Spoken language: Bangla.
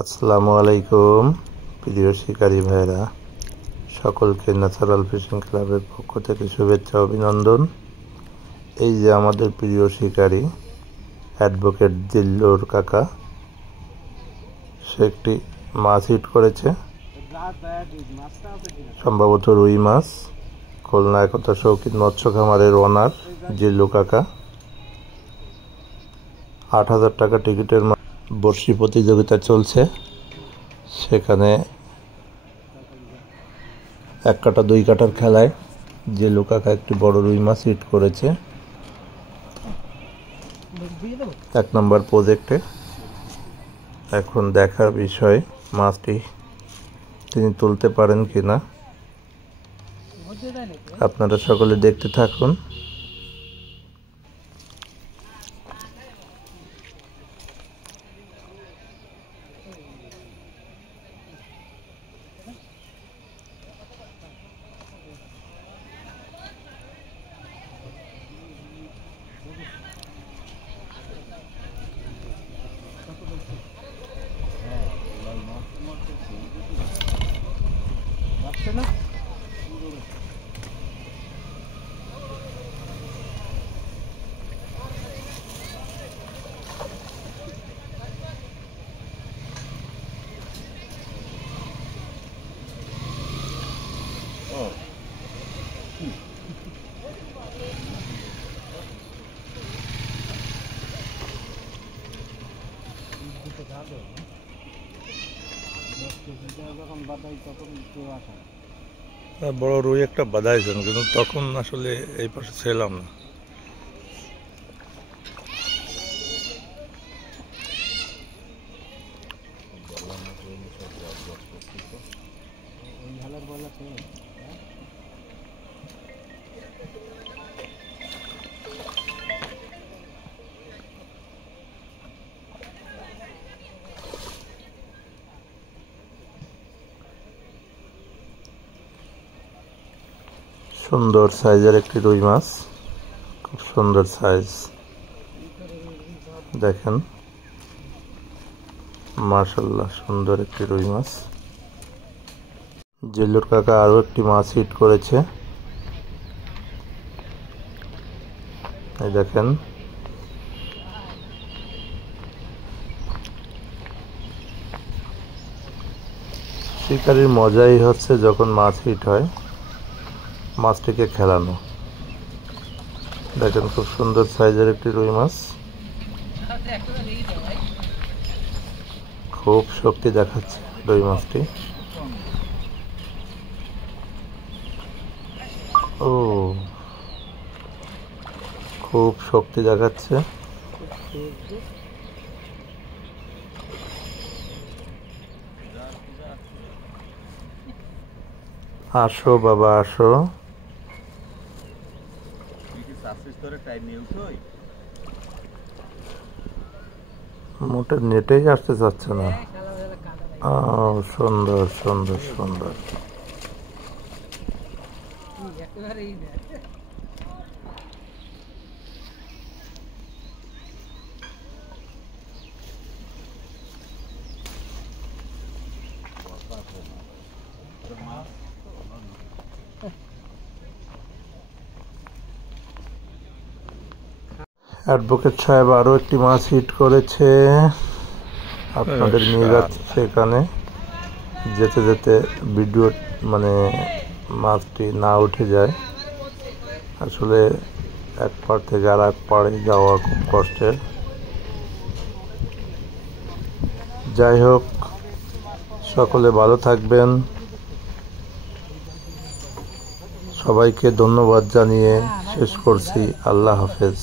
আসসালামু আলাইকুম প্রিয় শিকারী ভাইরা, সকলকে ন্যাচারাল ফিশিং ক্লাবের পক্ষ থেকে শুভেচ্ছা অভিনন্দন। এই যে আমাদের প্রিয় শিকারী অ্যাডভোকেট জিল্লুর কাকা, সে একটি মাছ হিট করেছে, সম্ভবত রুই মাছ। খুলনা একতা শৌখিন মৎস্য খামারের ওনার জিল্লু কাকা ৮,০০০ টাকা টিকিটের বর্ষি প্রতিযোগিতা চলছে। সেখানে ১ কাটা ২ কাটার খেলায় জিল্লু কাকা একটি বড় রুই মাছ হিট করেছে ১ নম্বর প্রজেক্টে। এখন দেখার বিষয় মাছটি তিনি তুলতে পারেন কিনা। আপনারা সকলে দেখতে থাকুন। বড় রুই একটা বাঁধাইছেন, কিন্তু তখন আসলে এই পাশে ছিলাম না। সুন্দর সাইজের একটি রুই মাছ, খুব সুন্দর সাইজ দেখেন, মাশাআল্লাহ সুন্দর একটি রুই মাছ। জিল্লুর কাকা আরো একটি মাছ হিট করেছে, এই দেখেন। শিকারির মজাই হচ্ছে যখন মাছ হিট হয়, মাছটিকে খেলানো। দেখেন খুব সুন্দর সাইজের একটি রুই মাছ, খুব শক্তি দেখাচ্ছে রুই মাছটি। ও খুব শক্তি দেখাচ্ছে। আসো বাবা আসো। মোটে নেটেই আসতে চাচ্ছে না। সুন্দর সুন্দর সুন্দর। অ্যাডভোকেট সাহেব আরো একটি মাছ হিট করেছে, আপনাদের নিয়ে যাচ্ছে সেখানে। যেতে যেতে ভিডিও মাছটি না উঠে যায়, আসলে এক পাড় থেকে আর এক পাড়ে যাওয়া খুব কষ্টের। যাই হোক, সকলে ভালো থাকবেন। সবাইকে ধন্যবাদ জানিয়ে শেষ করছি। আল্লাহ হাফেজ।